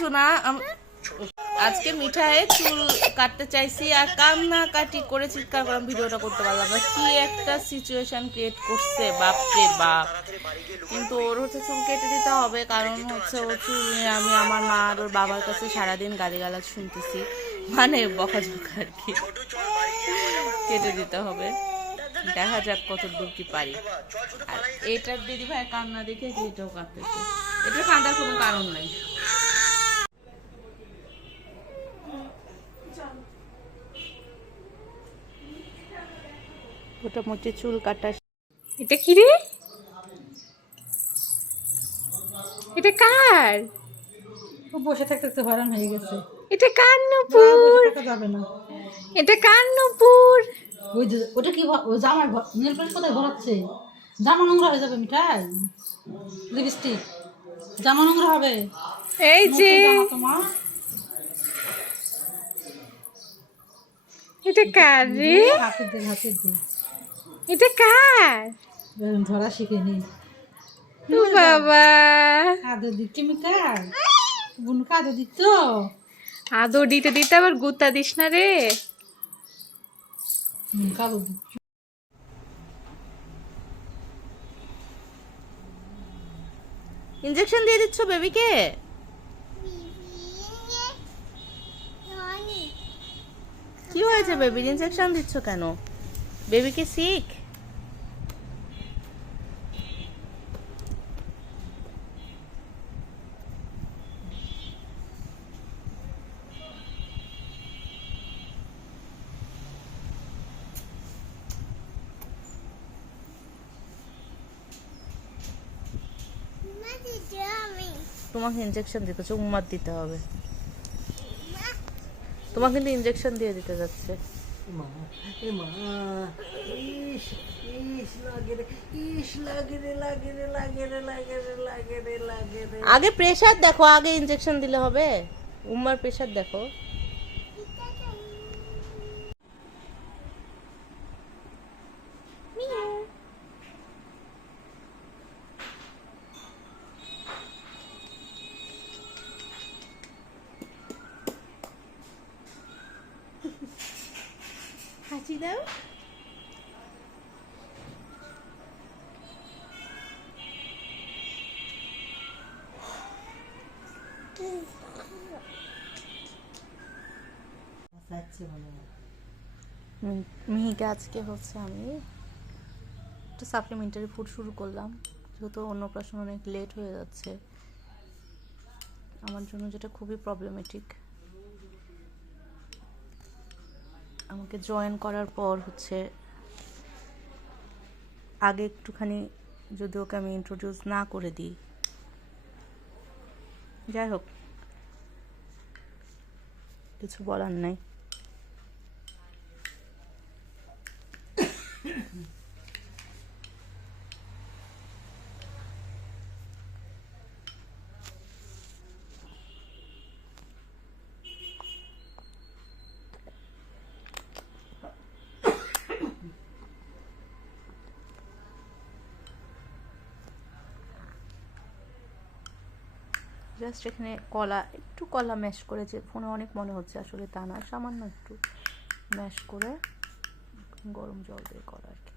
শোনা, আজকে মিঠাইয়ের চুল কাটতে চাইছি আর কান্নাকাটি করে চিৎকার করে ভিডিওটা করতে পারলাম না। কি একটা সিচুয়েশন ক্রিয়েট করছে, বাপরে বাপ। কিন্তু ওর হচ্ছে চুল কেটে দিতে হবে, কারণ হচ্ছে ওর চুল নিয়ে আমি আমার মা আর ওর বাবার কাছে সারাদিন গালিগালাজ শুনতেছি, মানে বকাঝকা আর কি। কেটে দিতে হবে, দেখা যাক কত দূর কি পারি। আর এটার দিদি ভাই কান্না দেখে এটাও কাঁদতেছে, এটা কাঁদার কোনো কারণ নাই। মোটামুটি চুল কাটা। এটা কি রে? এটা কার? ও বসে থাকতে থাকতে হয়রান হয়ে গেছে। এটা কার না, নূপুর? বসে থাকা যাবে না। এটা কার নূপুর? ওই যে ওটা কি ও জামার নেল পালিশ কোথায় ভরাচ্ছে? জামা নোংরা হয়ে যাবে মিঠাই। লিপস্টিক জামা নোংরা হবে। এই যে নতুন জামা তোমার। এটা কার রে? হাতের দে হাতের দে। এটা কার? ধরা শিখেনি। ও বাবা, আদর দিচ্ছে মিঠাই। বোনকে আদর দিচ্ছ? আদর দিতে দিতে আবার গুতা দিস না রে। বোনকে আদর দিচ্ছ। ইনজেকশন দিয়ে দিচ্ছ বেবিকে? কি হয়েছে বেবির? ইনজেকশন দিচ্ছ কেন? বেবিকে সিক? তোমাকে ইনজেকশন দিতে হচ্ছে, উম্মাদ দিতে হবে। তোমাকে কিন্তু ইনজেকশন দিয়ে দিতে যাচ্ছে। আগে প্রেসার দেখো, আগে ইনজেকশন দিলে হবে? উম্মার প্রেসার দেখো। হাসি দাও। মিহিকে আজকে হচ্ছে আমি একটা সাপ্লিমেন্টারি ফুড শুরু করলাম, যেহেতু অন্নপ্রাশন অনেক লেট হয়ে যাচ্ছে আমার জন্য, যেটা খুবই প্রবলেমেটিক। আমাকে জয়েন করার পর হচ্ছে আগে একটুখানি যদি ওকে আমি ইন্ট্রোডিউস না করে দিই, যাই হোক কিছু বলার নাই। জাস্ট এখানে একটু কলা ম্যাশ করে, যে ফোনে অনেক মনে হচ্ছে আসলে তা না, সামান্য একটু ম্যাশ করে গরম জল দিয়ে করা আর কি।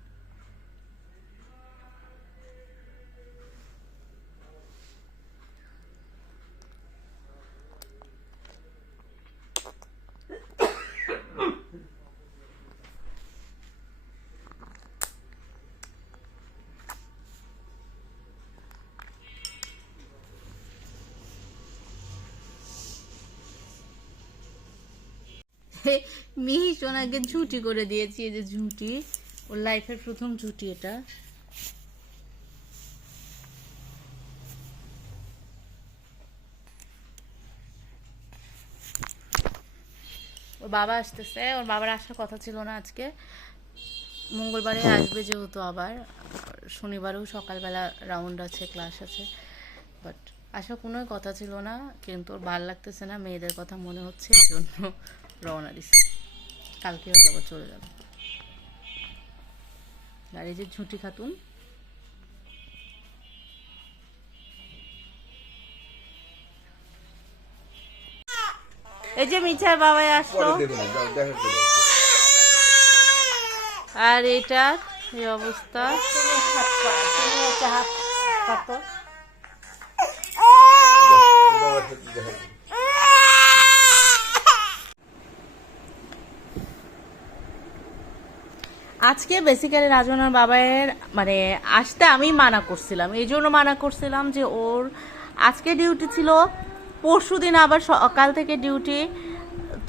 মিহি সোনাকে ঝুঁটি করে দিয়েছি, এই যে ঝুঁটি, ওর লাইফের প্রথম ঝুঁটি এটা। ওর বাবা আসতেছে, ওর বাবার আসার কথা ছিল না আজকে, মঙ্গলবারে আসবে যেহেতু, আবার শনিবারেও সকালবেলা রাউন্ড আছে, ক্লাস আছে, বাট আসার কোনো কথা ছিল না। কিন্তু ওর ভালো লাগতেছে না, মেয়েদের কথা মনে হচ্ছে, এই জন্য রওনা দিছে। কালকে হয়তো আবার চলে যাবে। আর এই যে ঝুঁটি খাতুন, এই যে মিঠার বাবাই আসলো, আর এটা এই অবস্থা। আজকে বেসিক্যালি রাজনার বাবার মানে আসতে আমি মানা করছিলাম, এই জন্য মানা করছিলাম যে ওর আজকে ডিউটি ছিল, পরশু দিন আবার সকাল থেকে ডিউটি।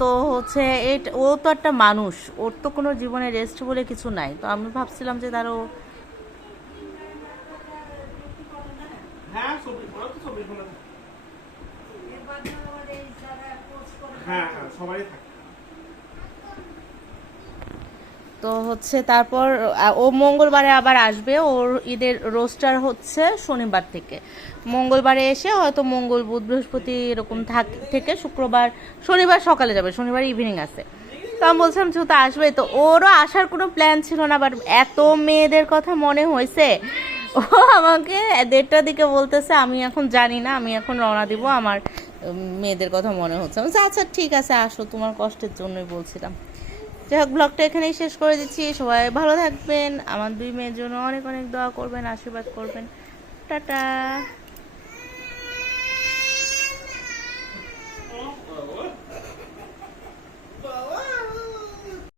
তো হচ্ছে ও তো একটা মানুষ, ওর তো কোনো জীবনে রেস্ট বলে কিছু নাই। তো আমি ভাবছিলাম যে তারও তো হচ্ছে তারপর ও মঙ্গলবারে আবার আসবে। ওর ঈদের রোস্টার হচ্ছে শনিবার থেকে, মঙ্গলবারে এসে হয়তো মঙ্গল বুধ বৃহস্পতি এরকম থেকে শুক্রবার শনিবার সকালে যাবে, শনিবার ইভিনিং আছে। তো আমি বলছিলাম যেহেতু আসবে, তো ওরও আসার কোনো প্ল্যান ছিল না, বাট এত মেয়েদের কথা মনে হয়েছে ও আমাকে 1:30টার দিকে বলতেছে আমি এখন জানি না, আমি এখন রওনা দিব, আমার মেয়েদের কথা মনে হচ্ছে। আমি বলছি আচ্ছা ঠিক আছে আসো, তোমার কষ্টের জন্যই বলছিলাম। যাই হোক, ব্লগটা এখানেই শেষ করে দিচ্ছি। সবাই ভালো থাকবেন, আমার 2 মেয়ের জন্য অনেক অনেক দোয়া করবেন, আশীর্বাদ করবেন। টাটা।